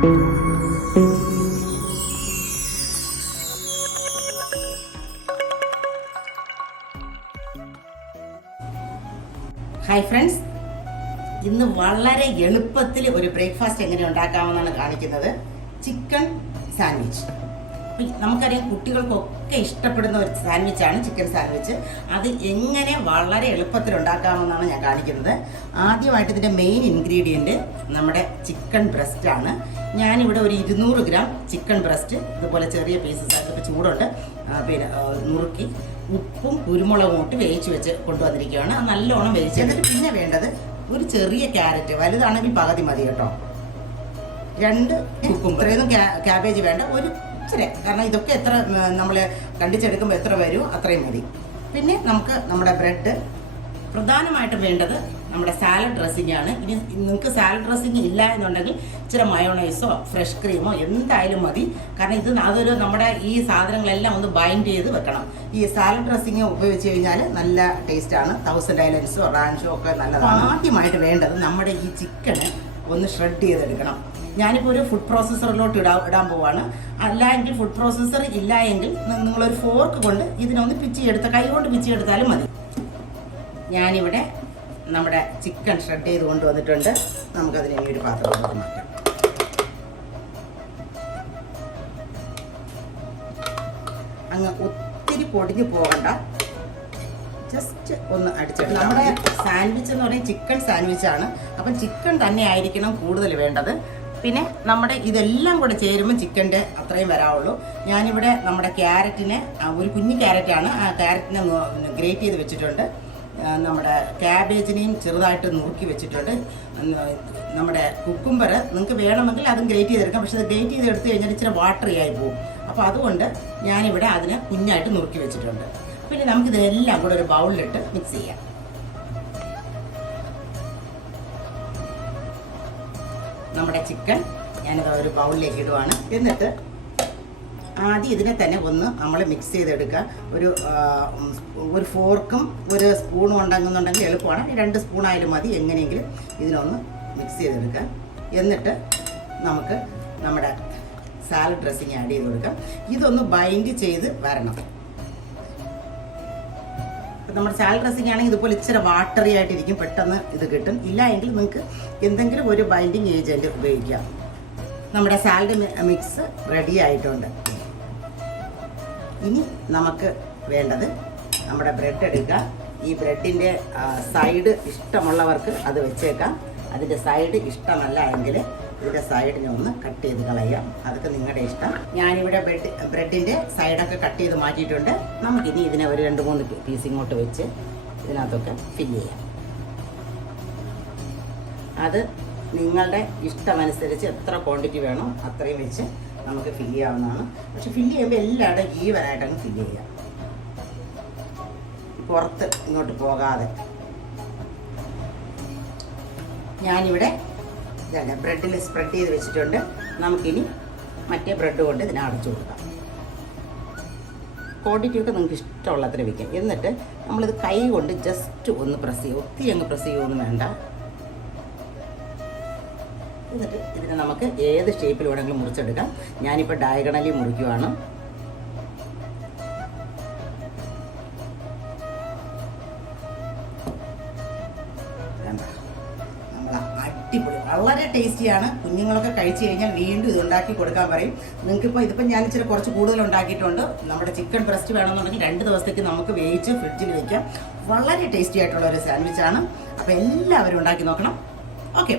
Hi friends, ഇന്ന് വളരെ എളുപ്പത്തിൽ ഒരു ബ്രേക്ക്ഫാസ്റ്റ് എങ്ങനെ ഉണ്ടാക്കാമെന്നാണ് കാണിക്കുന്നത്. Chicken sandwich. നമുക്കറിയാം, കുട്ടികൾക്കൊക്കെ ഇഷ്ടപ്പെടുന്ന ഒരു സാൻഡ്വിച്ചാണ് ചിക്കൻ സാൻഡ്വിച്ച്. അത് എങ്ങനെ വളരെ എളുപ്പത്തിൽ ഉണ്ടാക്കാമെന്നാണ് ഞാൻ കാണിക്കുന്നത്. ആദ്യമായിട്ട് ഇതിൻ്റെ മെയിൻ ഇൻഗ്രീഡിയൻറ്റ് നമ്മുടെ ചിക്കൻ ബ്രസ്റ്റാണ്. ഞാനിവിടെ ഒരു 200 ഗ്രാം ചിക്കൻ ബ്രസ്റ്റ് ഇതുപോലെ ചെറിയ പീസസ് ആയിട്ട് ഇപ്പോൾ ചൂടുണ്ട് പിന്നെ നുറുക്കി ഉപ്പും കുരുമുളകും ഇട്ട് വേവിച്ച് വെച്ച് കൊണ്ടുവന്നിരിക്കുകയാണ്. നല്ലോണം വേവിച്ച് എന്നിട്ട് പിന്നെ വേണ്ടത് ഒരു ചെറിയ ക്യാരറ്റ്, വലുതാണെങ്കിൽ പകുതി മതി കേട്ടോ. 2 കുക്കും. ഇത്രയൊന്നും ക്യാബേജ് വേണ്ട, ഒരു ഇച്ചിരി, കാരണം ഇതൊക്കെ എത്ര നമ്മൾ കണ്ടിച്ചെടുക്കുമ്പോൾ എത്ര വരുമോ അത്രയും മതി. പിന്നെ നമുക്ക് നമ്മുടെ ബ്രെഡ്. പ്രധാനമായിട്ടും വേണ്ടത് നമ്മുടെ സാലഡ് ഡ്രസ്സിംഗ് ആണ്. ഇനി നിങ്ങൾക്ക് സാലഡ് ഡ്രസ്സിംഗ് ഇല്ല എന്നുണ്ടെങ്കിൽ ഇച്ചിരി മയോണൈസോ ഫ്രഷ് ക്രീമോ എന്തായാലും മതി. കാരണം അതൊരു നമ്മുടെ ഈ സാധനങ്ങളെല്ലാം ഒന്ന് ബൈൻഡ് ചെയ്ത് വെക്കണം. ഈ സാലഡ് ഡ്രസ്സിംഗ് ഉപയോഗിച്ച് കഴിഞ്ഞാൽ നല്ല ടേസ്റ്റാണ്. 1000 ഐലൻഡ്സോ റാൻഷോ ഒക്കെ നല്ലതാണ്. ആദ്യമായിട്ട് വേണ്ടത് നമ്മുടെ ഈ ചിക്കന് ഒന്ന് ഷ്രെഡ് ചെയ്തെടുക്കണം. ഞാനിപ്പോൾ ഒരു ഫുഡ് പ്രോസസ്സറിലോട്ട് ഇടാൻ പോവാണ്. അല്ലെങ്കിൽ ഫുഡ് പ്രോസസ്സർ ഇല്ല എങ്കിൽ നിങ്ങളൊരു ഫോർക്ക് കൊണ്ട് ഇതിനൊന്ന് കൈ കൊണ്ട് പിച്ചിയെടുത്താലും മതി. ഞാനിവിടെ നമ്മുടെ ചിക്കൻ ഷ്രെഡ് ചെയ്ത് കൊണ്ടുവന്നിട്ടുണ്ട്. നമുക്കതിനെ ഈ ഒരു പാത്രത്തിലോട്ട് മാറ്റാം. അങ്ങ് ഒത്തിരി പൊടിഞ്ഞു പോകണ്ട, ജസ്റ്റ് ഒന്ന് അടിച്ചെടുക്കാം. നമ്മുടെ സാൻഡ്വിച്ച് എന്ന് പറയുന്നത് ചിക്കൻ സാൻഡ്വിച്ചാണ്. അപ്പം ചിക്കൻ തന്നെ ആയിരിക്കണം കൂടുതൽ വേണ്ടത്. പിന്നെ നമ്മുടെ ഇതെല്ലാം കൂടെ ചേരുമ്പോൾ ചിക്കൻ്റെ അത്രയും വരാവുള്ളൂ. ഞാനിവിടെ നമ്മുടെ ക്യാരറ്റിനെ, ഒരു കുഞ്ഞു ക്യാരറ്റാണ്, ആ ക്യാരറ്റിനെ ഗ്രേറ്റ് ചെയ്ത് വെച്ചിട്ടുണ്ട്. നമ്മുടെ ക്യാബേജിനെയും ചെറുതായിട്ട് നുറുക്കി വെച്ചിട്ടുണ്ട്. നമ്മുടെ കുക്കുംബർ നിങ്ങൾക്ക് വേണമെങ്കിൽ അതും ഗ്രേറ്റ് ചെയ്തെടുക്കാം. പക്ഷേ അത് ഗ്രേറ്റ് ചെയ്തെടുത്ത് കഴിഞ്ഞാൽ ഇച്ചിരി വാട്ടറി ആയി പോകും. അപ്പോൾ അതുകൊണ്ട് ഞാനിവിടെ അതിനെ കുഞ്ഞായിട്ട് നുറുക്കി വെച്ചിട്ടുണ്ട്. പിന്നെ നമുക്കിതെല്ലാം കൂടെ ഒരു ബൗളിലിട്ട് മിക്സ് ചെയ്യാം. നമ്മുടെ ചിക്കൻ ഞാനിത് ഒരു ബൗളിലേക്ക് ഇടുവാണ്. എന്നിട്ട് ആദ്യം ഇതിനെ തന്നെ ഒന്ന് നമ്മൾ മിക്സ് ചെയ്തെടുക്കുക. ഒരു ഫോർക്കും ഒരു സ്പൂണും ഉണ്ടെന്നുണ്ടെങ്കിൽ എളുപ്പമാണ്. 2 സ്പൂണായാലും മതി. എങ്ങനെയെങ്കിലും ഇതിനൊന്ന് മിക്സ് ചെയ്തെടുക്കുക. എന്നിട്ട് നമുക്ക് നമ്മുടെ സാലഡ് ഡ്രസ്സിങ് ആഡ് ചെയ്ത് കൊടുക്കാം. ഇതൊന്ന് ബൈൻഡ് ചെയ്ത് വരണം. നമ്മുടെ സാലഡ് ഡ്രസ്സിങ് ആണെങ്കിൽ ഇതുപോലെ ഇച്ചിരി വാട്ടറി ആയിട്ടിരിക്കും, പെട്ടെന്ന് ഇത് കിട്ടും. ഇല്ല എങ്കിൽ നിങ്ങൾക്ക് എന്തെങ്കിലും ഒരു ബൈൻഡിങ് ഏജൻറ്റ് ഉപയോഗിക്കാം. നമ്മുടെ സാലഡ് മിക്സ് റെഡി ആയിട്ടുണ്ട്. ഇനി നമുക്ക് വേണ്ടത് നമ്മുടെ ബ്രെഡ് എടുക്കുക. ഈ ബ്രെഡിൻ്റെ സൈഡ് ഇഷ്ടമുള്ളവർക്ക് അത് വെച്ചേക്കാം. അതിൻ്റെ സൈഡ് ഇഷ്ടമല്ല എങ്കിൽ ഇതിൻ്റെ സൈഡിനെ ഒന്ന് കട്ട് ചെയ്ത് കളയാം. അതൊക്കെ നിങ്ങളുടെ ഇഷ്ടം. ഞാനിവിടെ ബ്രെഡിൻ്റെ സൈഡൊക്കെ കട്ട് ചെയ്ത് മാറ്റിയിട്ടുണ്ട്. നമുക്കിനി ഇതിനെ ഒരു 2-3 പീസ് ഇങ്ങോട്ട് വെച്ച് ഇതിനകത്തൊക്കെ ഫില്ല് ചെയ്യാം. അത് നിങ്ങളുടെ ഇഷ്ടമനുസരിച്ച് എത്ര ക്വാണ്ടിറ്റി വേണോ അത്രയും വെച്ച് നമുക്ക് ഫില്ല് ചെയ്യാവുന്നതാണ്. പക്ഷെ ഫില്ല് ചെയ്യുമ്പോൾ എല്ലാവരും ഈവനായിട്ടങ്ങ് ഫില്ല് ചെയ്യാം, പുറത്ത് ഇങ്ങോട്ട് പോകാതെ. ഞാനിവിടെ ബ്രെഡിൽ സ്പ്രെഡ് ചെയ്ത് വെച്ചിട്ടുണ്ട്. നമുക്കിനി മറ്റേ ബ്രെഡ് കൊണ്ട് ഇതിനെ അടച്ചു കൊടുക്കാം. ക്വാണ്ടിറ്റിയൊക്കെ നിങ്ങൾക്ക് ഇഷ്ടമുള്ളത്ര വയ്ക്കാം. എന്നിട്ട് നമ്മളിത് കൈ കൊണ്ട് ജസ്റ്റ് ഒന്ന് പ്രസ് ചെയ്യുക. ഒത്തിരി അങ്ങ് പ്രസ് ചെയ്യുമൊന്നും വേണ്ട. എന്നിട്ട് ഇതിനെ നമുക്ക് ഏത് ഷേപ്പിൽ വേണമെങ്കിലും മുറിച്ചെടുക്കാം. ഞാനിപ്പോൾ ഡയഗണലി മുറിക്കുവാണ്. അടിപൊളി, വളരെ ടേസ്റ്റിയാണ്. കുഞ്ഞുങ്ങളൊക്കെ കഴിച്ചു കഴിഞ്ഞാൽ വീണ്ടും ഇത് ഉണ്ടാക്കി കൊടുക്കാൻ പറയും. ഇതിപ്പോൾ ഞാൻ ഇച്ചിരി കുറച്ച് കൂടുതൽ ഉണ്ടാക്കിയിട്ടുണ്ട്. നമ്മുടെ ചിക്കൻ ബ്രസ്റ്റ് വേണമെന്നുണ്ടെങ്കിൽ 2 ദിവസത്തേക്ക് നമുക്ക് വേവിച്ച് ഫ്രിഡ്ജിൽ വയ്ക്കാം. വളരെ ടേസ്റ്റി ആയിട്ടുള്ള ഒരു സാൻഡ്വിച്ചാണ്. അപ്പോൾ എല്ലാവരും ഉണ്ടാക്കി നോക്കണം. ഓക്കെ.